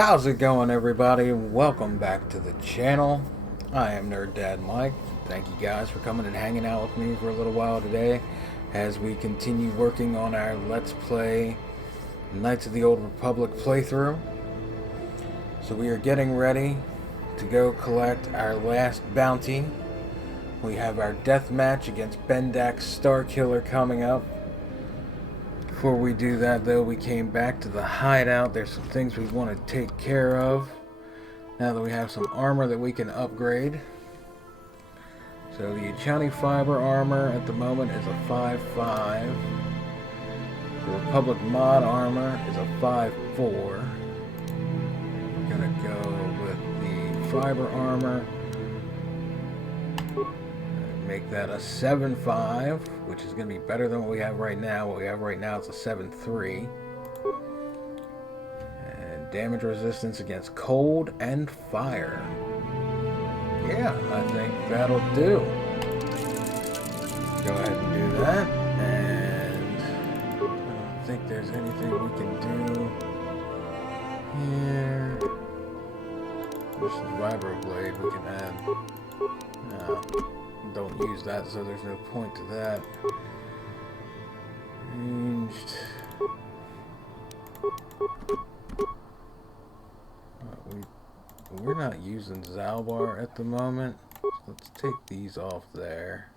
How's it going, everybody? Welcome back to the channel. I am Nerd Dad Mike. Thank you guys for coming and hanging out with me for a little while today as we continue working on our Let's Play Knights of the Old Republic playthrough. So we are getting ready to go collect our last bounty. We have our deathmatch against Bendak Starkiller coming up. Before we do that, though, we came back to the hideout. There's some things we want to take care of now that we have some armor that we can upgrade. So the Achani Fiber armor at the moment is a 5.5. The Republic Mod armor is a 5.4. We're going to go with the Fiber armor. Make that a 7.5, which is going to be better than what we have right now. What we have right now is a 7.3. And damage resistance against cold and fire. Yeah, I think that'll do. Go ahead and do that. And I don't think there's anything we can do here. This is Vibro Blade we can add. No. Don't use that, so there's no point to that. Ranged. We're not using Zalbar at the moment. So let's take these off there.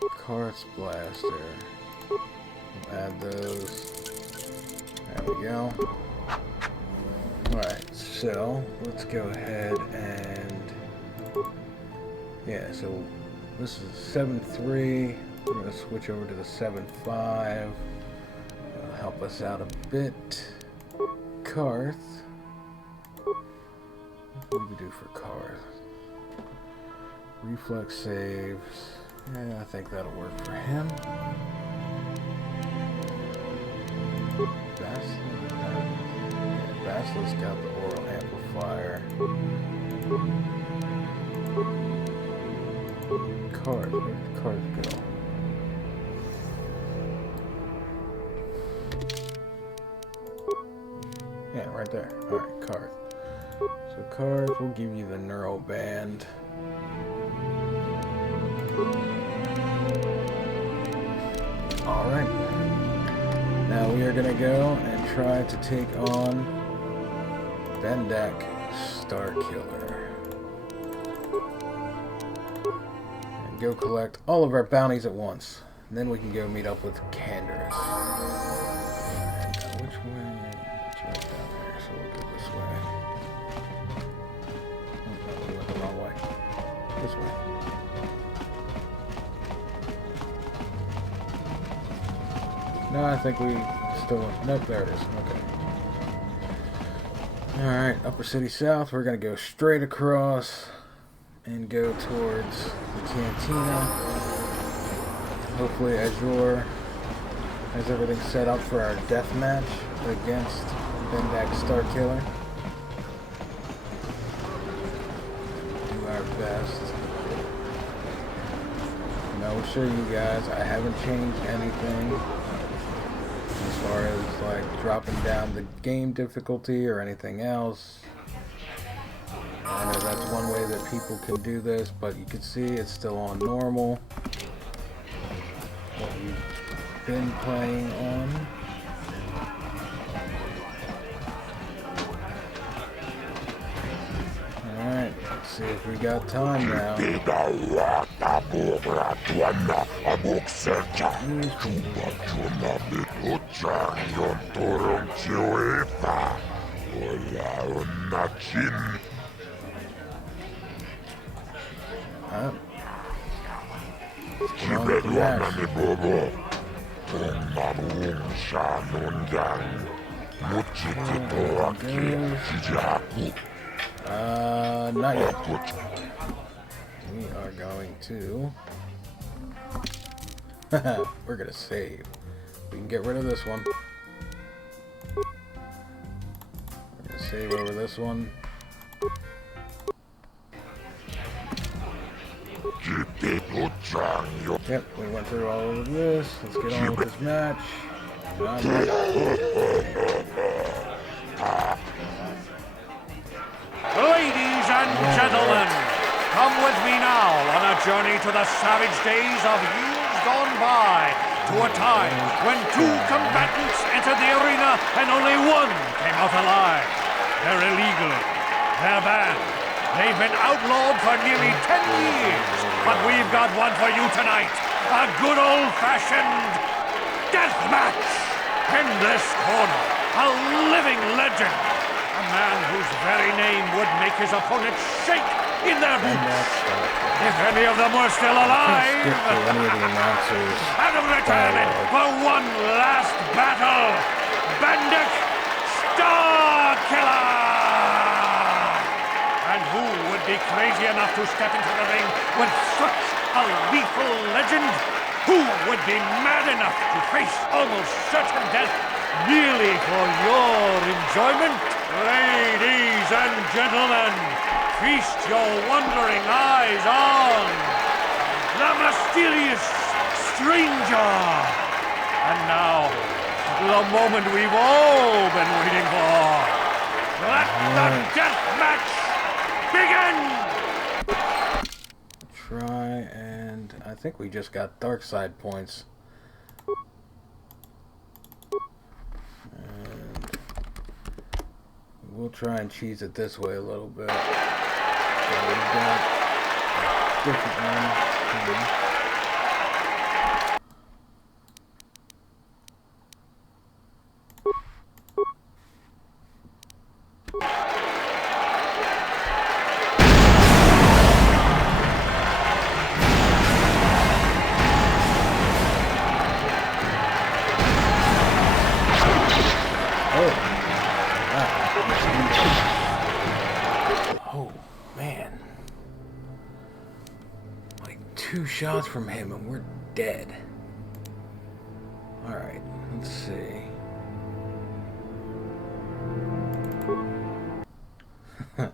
Karth's Blaster. We'll add those. There we go. Alright, so let's go ahead and yeah, so this is 7.3. We're going to switch over to the 7.5. It'll help us out a bit. Karth. What do we do for Karth? Reflex saves. Yeah, I think that'll work for him. Basile's got the oral amplifier. Karth, where did Karth go? Yeah, right there. Alright, Karth. So Karth will give you the neural band. Alright. Now we are gonna go and try to take on Bendak Starkiller. And go collect all of our bounties at once. And then we can go meet up with Canderous. Which way? It's right down there, so we'll go this way. Oh, we went the wrong way. This way. No, I think we still went. Nope, there it is. Okay. Alright, Upper City South, we're going to go straight across and go towards the Cantina. Hopefully Azure has everything set up for our deathmatch against Bendak Starkiller. Do our best. And I will show you guys, I haven't changed anything as far as like dropping down the game difficulty or anything else. I know that's one way that people can do this, but you can see it's still on normal. What we've been playing on. Alright, let's see if we got time now. Not yet. We are going to... we're gonna save. We can get rid of this one. We're gonna save over this one. Yep, we went through all of this. Let's get on with this match. Ladies and gentlemen, come with me now on a journey to the savage days of years gone by, to a time when two combatants entered the arena and only one came out alive. They're illegal. They're banned. They've been outlawed for nearly 10 years. But we've got one for you tonight. A good old-fashioned deathmatch. In this corner, a living legend. A man whose very name would make his opponents shake in their boots. If any of them were still alive. Out of retirement for one last battle. Bendak Starkiller! And who would be crazy enough to step into the ring with such a lethal legend? Who would be mad enough to face almost certain death merely for your enjoyment? Ladies and gentlemen, feast your wondering eyes on the mysterious stranger. And now, the moment we've all been waiting for. Let the death match begin! Try and I think we just got dark side points. And we'll try and cheese it this way a little bit. So we've got a different one here. Oh, man. Like 2 shots from him and we're dead. Alright, let's see. We're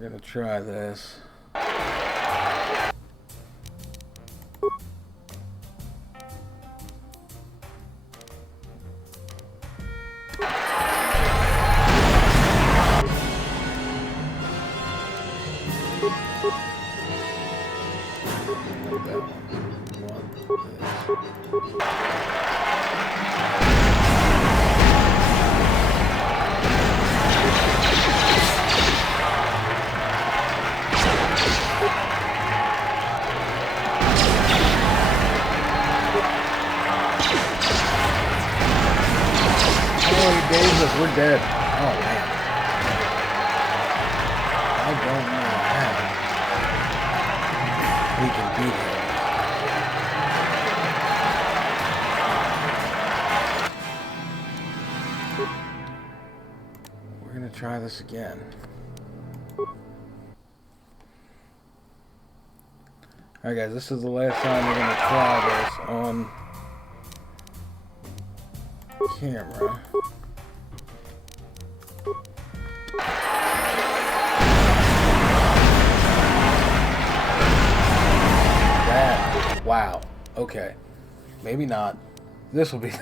gonna try this. We're dead. Oh man. I don't know how we can beat him. We're gonna try this again. Alright guys, this is the last time we're gonna try this on camera. Wow. Okay. Maybe not. This will be...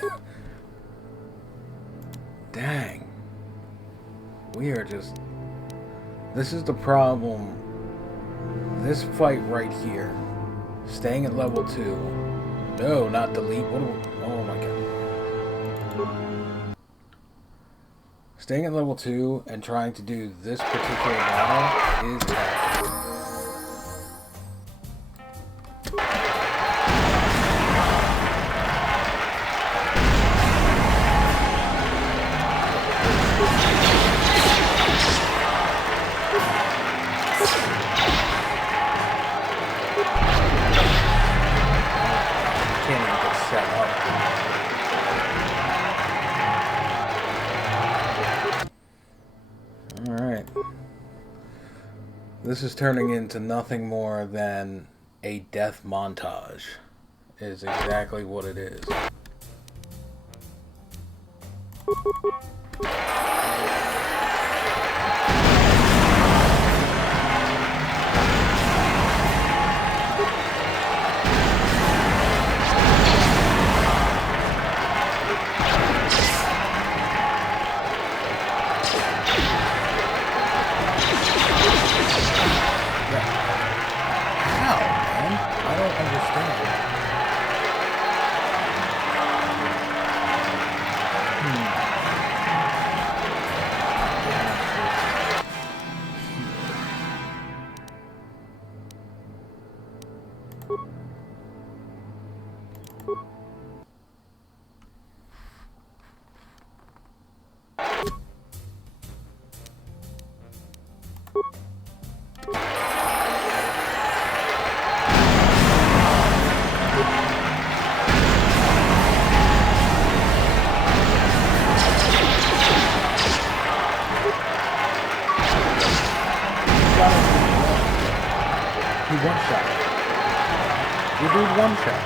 Dang. We are just... This is the problem. This fight right here. Staying at level 2. No, not delete. What do we... Oh my god. Staying at level 2 and trying to do this particular battle is hard. This is turning into nothing more than a death montage, is exactly what it is. one shot. You do one shot.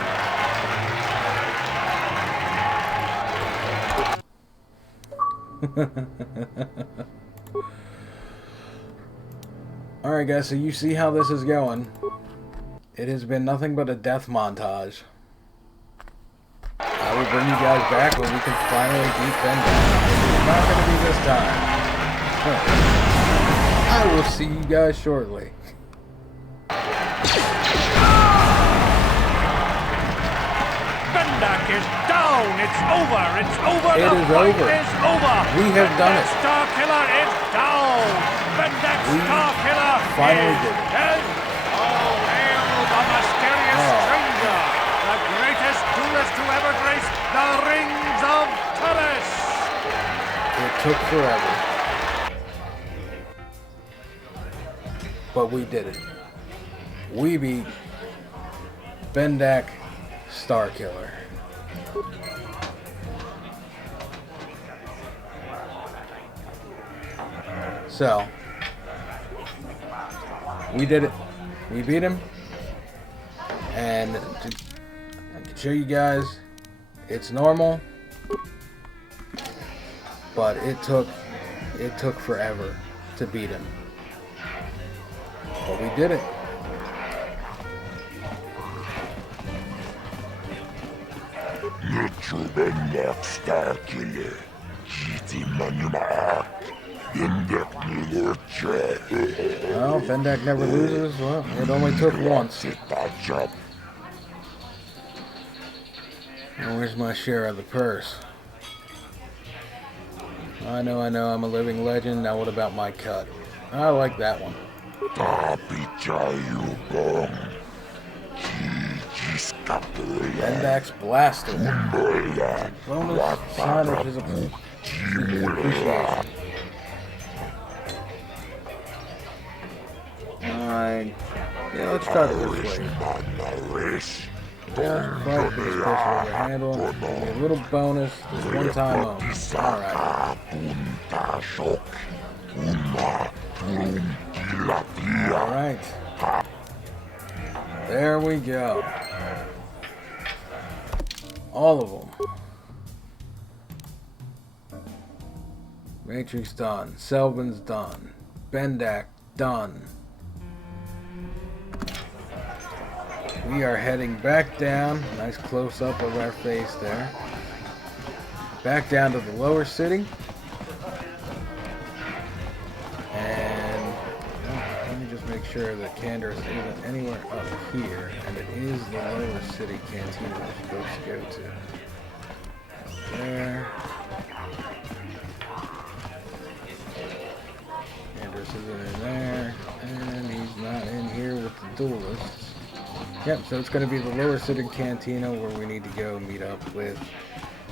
Alright guys, so you see how this is going. It has been nothing but a death montage. I will bring you guys back when we can finally beat Bendak. It's not going to be this time. I will see you guys shortly. Bendak is down. It's over. It's over. It is over. It's over. We have done it. Starkiller is down. Bendak Starkiller finally is did it. dead. Oh, hail the mysterious stranger, the greatest duelist to ever grace the rings of Taris. It took forever. But we did it. We beat Bendak Starkiller. So, we did it. We beat him. And I can show you guys, it's normal. But it took forever to beat him. But we did it. Bendak Starkiller. Well, Bendak never loses. Well, it only took once. Where's my share of the purse? I know, I'm a living legend. Now what about my cut? I like that one. Bendak's Blaster. Bonus sign of his appreciation. Alright. Yeah, let's try this way. Fight this special over handle. A little bonus. Just one time only. Alright. There we go. All of them. Matrix done. Selvin's done. Bendak done. We are heading back down. Nice close up of our face there. Back down to the lower city. And let me just make sure that Canderous isn't anywhere up here. And it is the lower city cantina we're supposed to go to. There. Canderous isn't in there. And he's not in here with the duelists. Yep, so it's going to be the lower city cantina where we need to go meet up with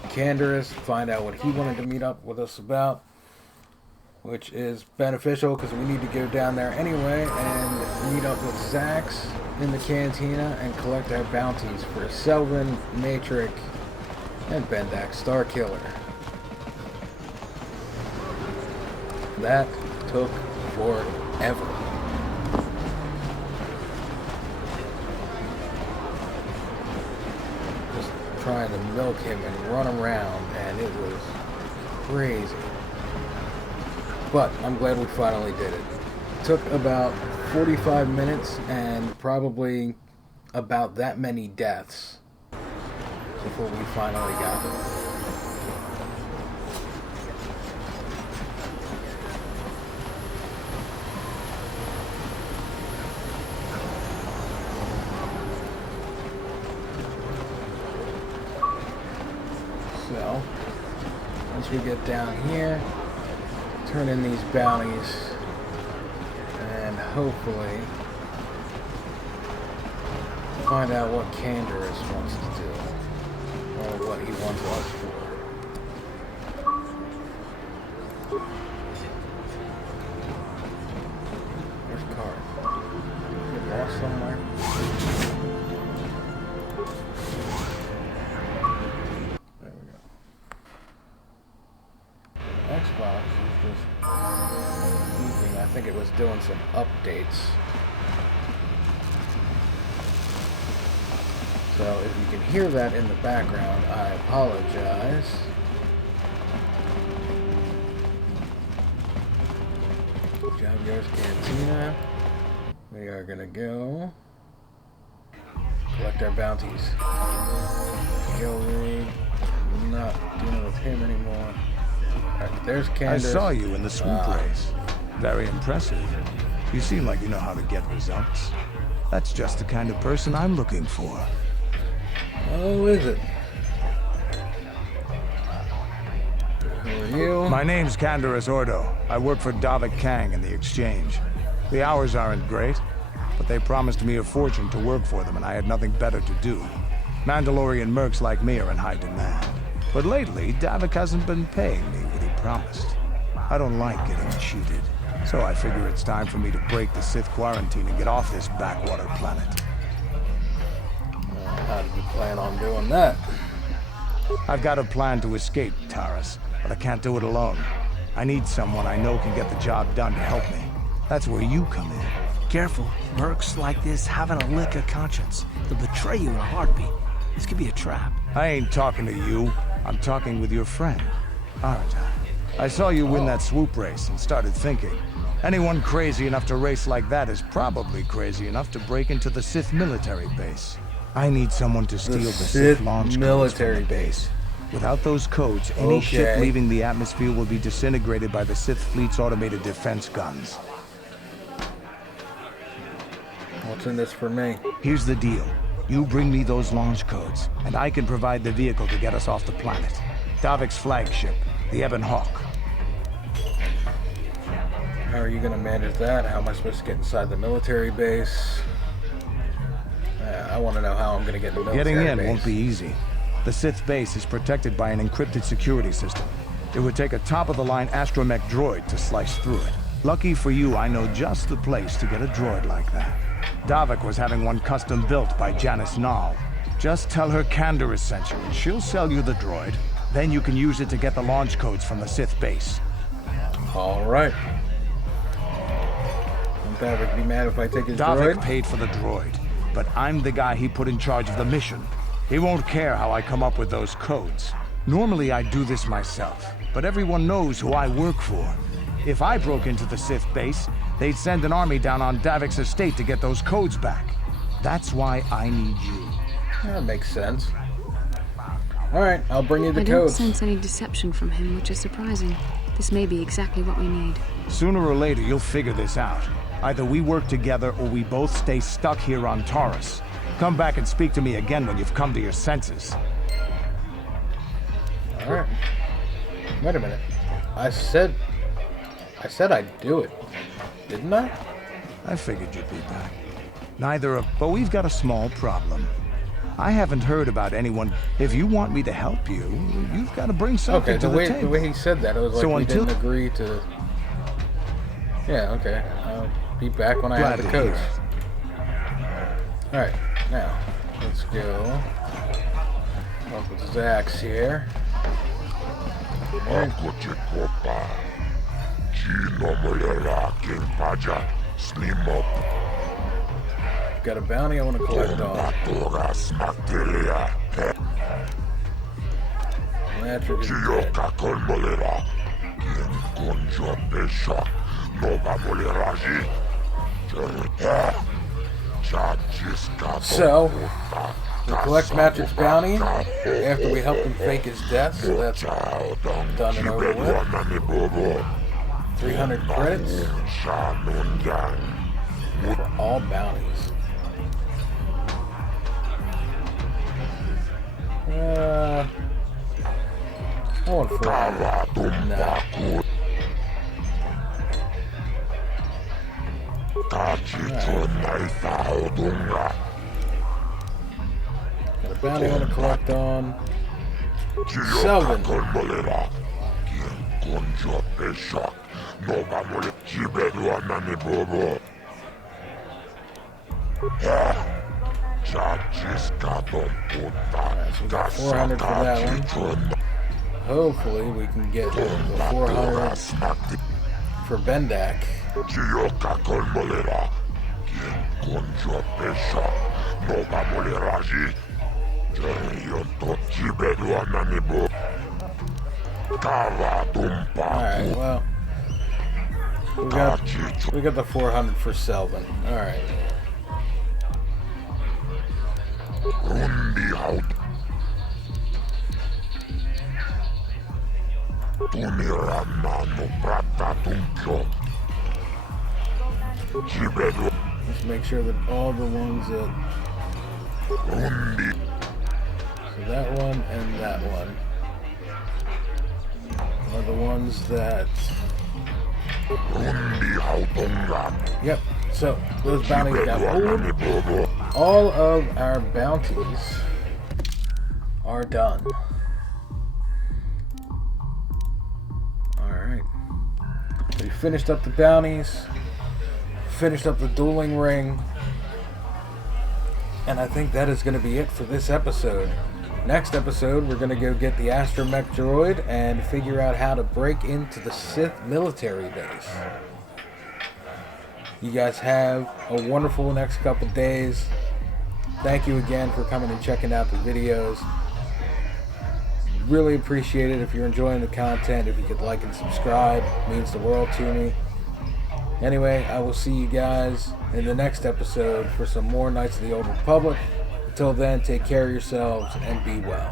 Canderous, find out what he wanted to meet up with us about, which is beneficial because we need to go down there anyway and meet up with Zax in the cantina and collect our bounties for Selvin, Matrix, and Bendak Starkiller. That took forever. Trying to milk him and run around, and it was crazy. But I'm glad we finally did it. It took about 45 minutes and probably about that many deaths before we finally got it. So, once we get down here, turn in these bounties, and hopefully find out what Canderous wants to do, or what he wants us for. Where's Card? Get lost somewhere? Xbox is just beeping. I think it was doing some updates. So if you can hear that in the background, I apologize. Javier's Cantina. We are gonna go collect our bounties. Duel Ring. I'm not dealing with him anymore. Alright, there's Canderous. I saw you in the swoop race. Very impressive. You seem like you know how to get results. That's just the kind of person I'm looking for. Oh, is it? Who are you? My name's Canderous Ordo. I work for Davik Kang in the exchange. The hours aren't great, but they promised me a fortune to work for them, and I had nothing better to do. Mandalorian mercs like me are in high demand. But lately, Davik hasn't been paying me what he promised. I don't like getting cheated, so I figure it's time for me to break the Sith quarantine and get off this backwater planet. How do you plan on doing that? I've got a plan to escape, Taris, but I can't do it alone. I need someone I know can get the job done to help me. That's where you come in. Careful. Mercs like this haven't a lick of conscience. They'll betray you in a heartbeat. This could be a trap. I ain't talking to you. I'm talking with your friend, Arata. I saw you win that swoop race and started thinking. Anyone crazy enough to race like that is probably crazy enough to break into the Sith military base. I need someone to steal the Sith launch military base. Without those codes, any ship leaving the atmosphere will be disintegrated by the Sith fleet's automated defense guns. What's in this for me? Here's the deal. You bring me those launch codes, and I can provide the vehicle to get us off the planet. Davik's flagship, the Ebon Hawk. How are you going to manage that? How am I supposed to get inside the military base? I want to know how I'm going to get in the military base. Getting in won't be easy. The Sith base is protected by an encrypted security system. It would take a top-of-the-line astromech droid to slice through it. Lucky for you, I know just the place to get a droid like that. Davik was having one custom built by Janice Nall. Just tell her Canderous sent you, and she'll sell you the droid. Then you can use it to get the launch codes from the Sith base. All right. Won't Davik be mad if I take his droid? Davik paid for the droid, but I'm the guy he put in charge of the mission. He won't care how I come up with those codes. Normally I do this myself, but everyone knows who I work for. If I broke into the Sith base, they'd send an army down on Davik's estate to get those codes back. That's why I need you. That makes sense. Alright, I'll bring you the codes. I don't sense any deception from him, which is surprising. This may be exactly what we need. Sooner or later, you'll figure this out. Either we work together or we both stay stuck here on Taris. Come back and speak to me again when you've come to your senses. Alright. Wait a minute. I said I'd do it, didn't I? I figured you'd be back. But we've got a small problem. I haven't heard about anyone. If you want me to help you, you've got to bring something to the table. The way he said that, it was like we didn't agree to... Yeah, okay. I'll be back when I have the codes. Alright, now, let's go. Up with Zax here. Got a bounty I want to collect on. Patrick is dead. So, we collect Matrix's bounty after we help him fake his death, so that's done and over with. 300 credits for all bounties. I want 400. Nah. Got a bounty I want to collect on Selvin. Alright, so we got 400 for that one. Hopefully we can get the 400 for Bendak. Alright, well. We got the 400 for Selvin. Alright. Let's make sure that all the ones that... So that one and that one are the ones that... Yep, so those bounties got pulled. All of our bounties are done. Alright. We finished up the bounties, finished up the dueling ring, and I think that is going to be it for this episode. Next episode, we're going to go get the astromech droid and figure out how to break into the Sith military base. You guys have a wonderful next couple days. Thank you again for coming and checking out the videos. Really appreciate it if you're enjoying the content. If you could like and subscribe, it means the world to me. Anyway, I will see you guys in the next episode for some more Knights of the Old Republic. Until then, take care of yourselves and be well.